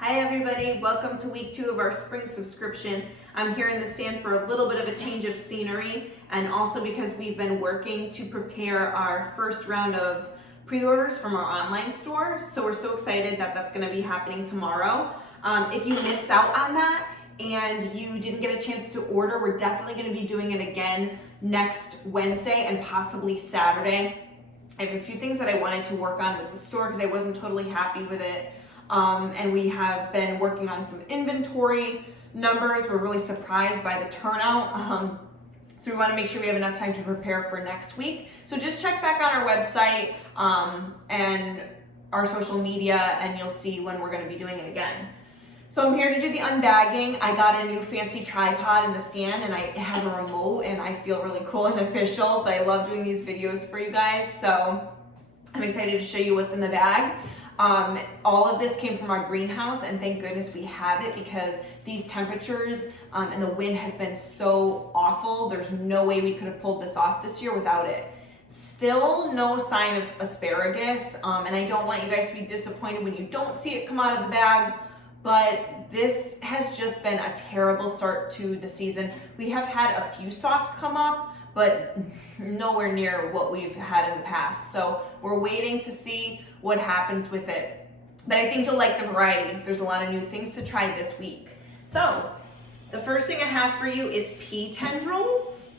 Hi everybody, welcome to week 2 of our spring subscription. I'm here in the stand for a little bit of a change of scenery and also because we've been working to prepare our first round of pre-orders from our online store. So we're so excited that that's going to be happening tomorrow. If you missed out on that and you didn't get a chance to order, we're definitely going to be doing it again next Wednesday and possibly Saturday. I have a few things that I wanted to work on with the store because I wasn't totally happy with it. And we have been working on some inventory numbers. We're really surprised by the turnout. So we want to make sure we have enough time to prepare for next week. So just check back on our website and our social media and you'll see when we're going to be doing it again. So I'm here to do the unbagging. I got a new fancy tripod in the stand and it has a remote and I feel really cool and official, but I love doing these videos for you guys. So I'm excited to show you what's in the bag. All of this came from our greenhouse and thank goodness we have it because these temperatures and the wind has been so awful. There's no way we could have pulled this off this year without it. Still no sign of asparagus and I don't want you guys to be disappointed when you don't see it come out of the bag, but this has just been a terrible start to the season. We have had a few stalks come up, but nowhere near what we've had in the past. So we're waiting to see what happens with it. But I think you'll like the variety. There's a lot of new things to try this week. So the first thing I have for you is pea tendrils.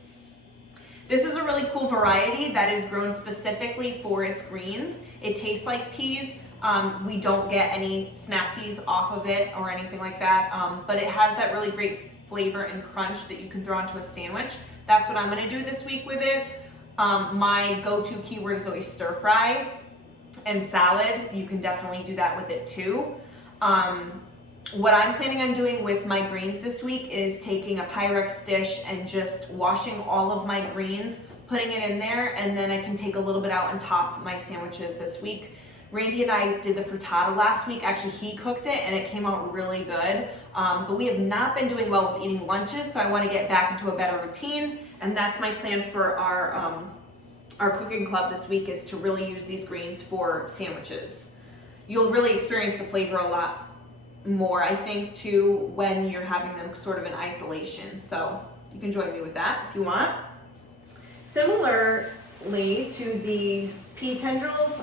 This is a really cool variety that is grown specifically for its greens. It tastes like peas. We don't get any snap peas off of it or anything like that, but it has that really great flavor and crunch that you can throw onto a sandwich. That's what I'm gonna do this week with it. My go-to keyword is always stir fry and salad. You can definitely do that with it too. What I'm planning on doing with my greens this week is taking a Pyrex dish and just washing all of my greens, putting it in there, and then I can take a little bit out and top my sandwiches this week. Randy and I did the frittata last week. Actually, he cooked it and it came out really good. But we have not been doing well with eating lunches, so I want to get back into a better routine. And that's my plan for our cooking club this week is to really use these greens for sandwiches. You'll really experience the flavor a lot more, I think, too, when you're having them sort of in isolation. So you can join me with that if you want. Similarly to the pea tendrils,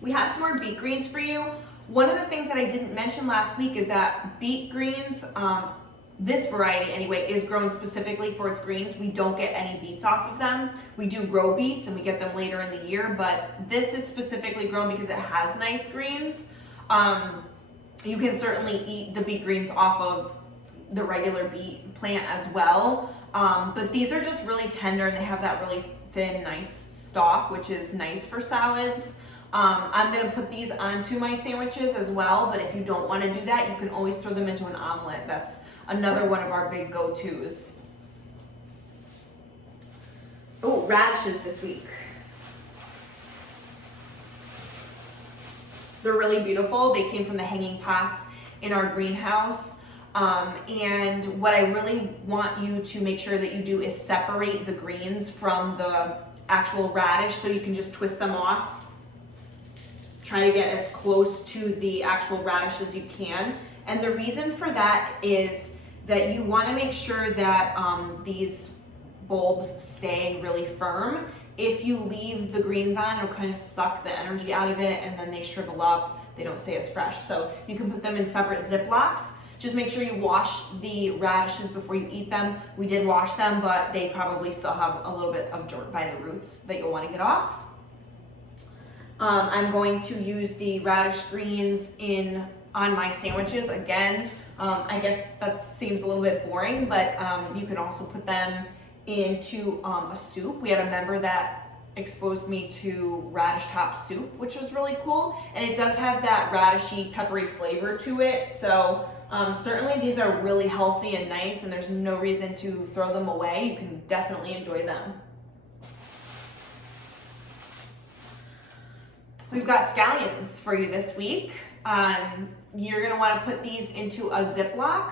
we have some more beet greens for you. One of the things that I didn't mention last week is that beet greens, this variety anyway, is grown specifically for its greens. We don't get any beets off of them. We do grow beets and we get them later in the year, but this is specifically grown because it has nice greens. You can certainly eat the beet greens off of the regular beet plant as well, but these are just really tender and they have that really thin, nice stalk, which is nice for salads. I'm gonna put these onto my sandwiches as well, but if you don't wanna do that, you can always throw them into an omelet. That's another one of our big go-tos. Oh, radishes this week. They're really beautiful. They came from the hanging pots in our greenhouse. And what I really want you to make sure that you do is separate the greens from the actual radish so you can just twist them off. Try to get as close to the actual radish as you can. And the reason for that is that you want to make sure that these bulbs stay really firm. If you leave the greens on, it'll kind of suck the energy out of it and then they shrivel up. They don't stay as fresh. So you can put them in separate Ziplocs. Just make sure you wash the radishes before you eat them. We did wash them, but they probably still have a little bit of dirt by the roots that you'll want to get off. I'm going to use the radish greens on my sandwiches again. I guess that seems a little bit boring, but you can also put them into a soup. We had a member that exposed me to radish top soup, which was really cool. And it does have that radishy, peppery flavor to it. So certainly these are really healthy and nice and there's no reason to throw them away. You can definitely enjoy them. We've got scallions for you this week. You're gonna wanna put these into a Ziploc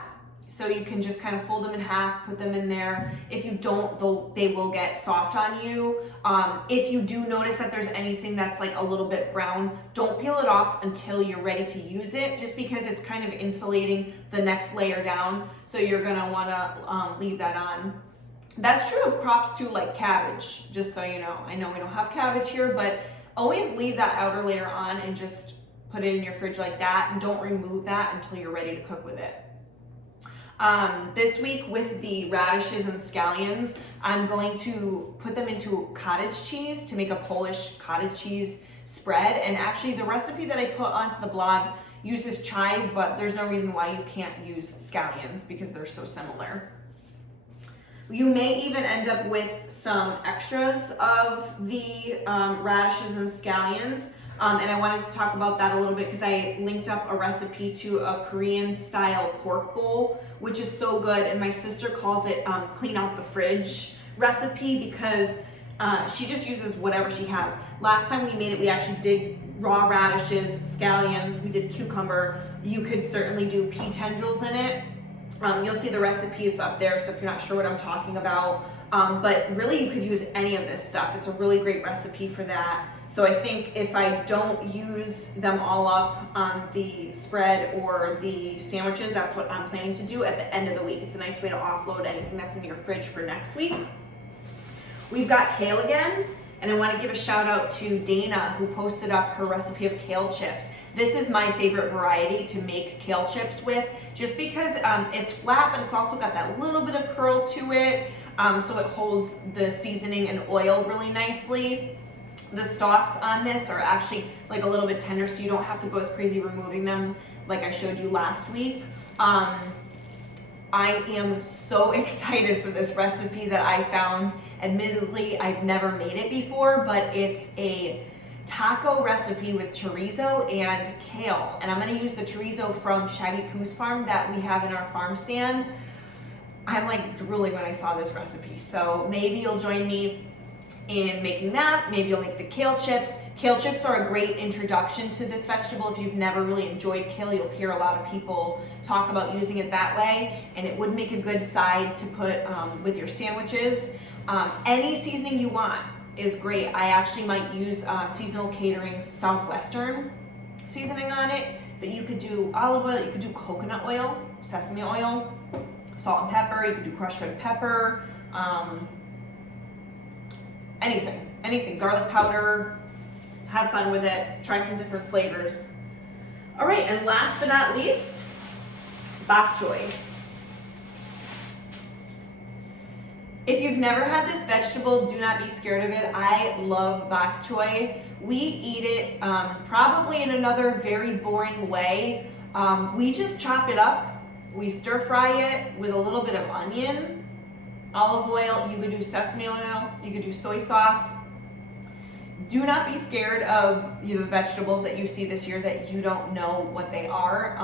So you can just kind of fold them in half, put them in there. If you don't, they will get soft on you. If you do notice that there's anything that's like a little bit brown, don't peel it off until you're ready to use it, just because it's kind of insulating the next layer down. So you're gonna wanna leave that on. That's true of crops too, like cabbage, just so you know. I know we don't have cabbage here, but always leave that outer layer on and just put it in your fridge like that, and don't remove that until you're ready to cook with it. This week with the radishes and scallions, I'm going to put them into cottage cheese to make a Polish cottage cheese spread. And actually the recipe that I put onto the blog uses chive, but there's no reason why you can't use scallions because they're so similar. You may even end up with some extras of the radishes and scallions. And I wanted to talk about that a little bit because I linked up a recipe to a Korean style pork bowl, which is so good. And my sister calls it clean out the fridge recipe because she just uses whatever she has. Last time we made it, we actually did raw radishes, scallions, we did cucumber. You could certainly do pea tendrils in it. You'll see the recipe, it's up there, so if you're not sure what I'm talking about. But really you could use any of this stuff. It's a really great recipe for that. So I think if I don't use them all up on the spread or the sandwiches, that's what I'm planning to do at the end of the week. It's a nice way to offload anything that's in your fridge for next week. We've got kale again, and I want to give a shout out to Dana who posted up her recipe of kale chips. This is my favorite variety to make kale chips with, just because it's flat, but it's also got that little bit of curl to it, so it holds the seasoning and oil really nicely. The stalks on this are actually like a little bit tender, so you don't have to go as crazy removing them like I showed you last week. I am so excited for this recipe that I found. Admittedly, I've never made it before, but it's a taco recipe with chorizo and kale. And I'm gonna use the chorizo from Shaggy Coos Farm that we have in our farm stand. I'm like drooling when I saw this recipe. So maybe you'll join me in making that. Maybe you'll make the kale chips. Kale chips are a great introduction to this vegetable. If you've never really enjoyed kale, you'll hear a lot of people talk about using it that way, and it would make a good side to put with your sandwiches. Any seasoning you want is great. I actually might use Seasonal Catering's Southwestern seasoning on it, but you could do olive oil, you could do coconut oil, sesame oil, salt and pepper, you could do crushed red pepper, anything, garlic powder. Have fun with it, try some different flavors. All right, and last but not least, bok choy. If you've never had this vegetable, do not be scared of it. I love bok choy. We eat it probably in another very boring way. We just chop it up, we stir fry it with a little bit of onion, olive oil, you could do sesame oil, you could do soy sauce. Do not be scared of the vegetables that you see this year that you don't know what they are.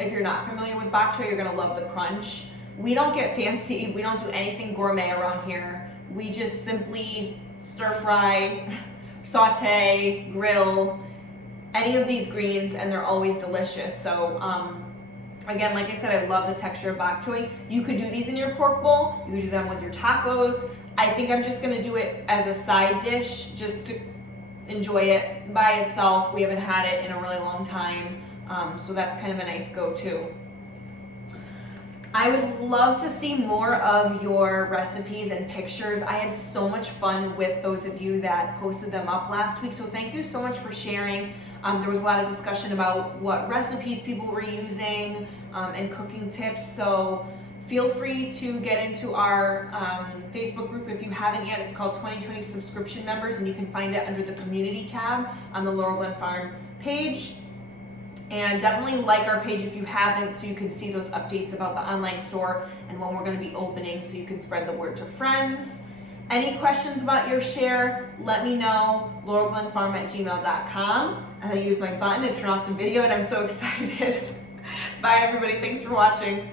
If you're not familiar with bok choy, you're gonna love the crunch. We don't get fancy, we don't do anything gourmet around here. We just simply stir fry, saute, grill, any of these greens, and they're always delicious. So again, like I said, I love the texture of bok choy. You could do these in your pork bowl, you could do them with your tacos. I think I'm just gonna do it as a side dish just to enjoy it by itself. We haven't had it in a really long time, so that's kind of a nice go-to. I would love to see more of your recipes and pictures. I had so much fun with those of you that posted them up last week, so thank you so much for sharing. There was a lot of discussion about what recipes people were using and cooking tips, so feel free to get into our Facebook group if you haven't yet. It's called 2020 Subscription Members, and you can find it under the Community tab on the Laurel Glen Farm page. And definitely like our page if you haven't, so you can see those updates about the online store and when we're going to be opening, so you can spread the word to friends. Any questions about your share, let me know. laurelglenfarm@gmail.com. I'm going to use my button to turn off the video, and I'm so excited. Bye everybody, thanks for watching.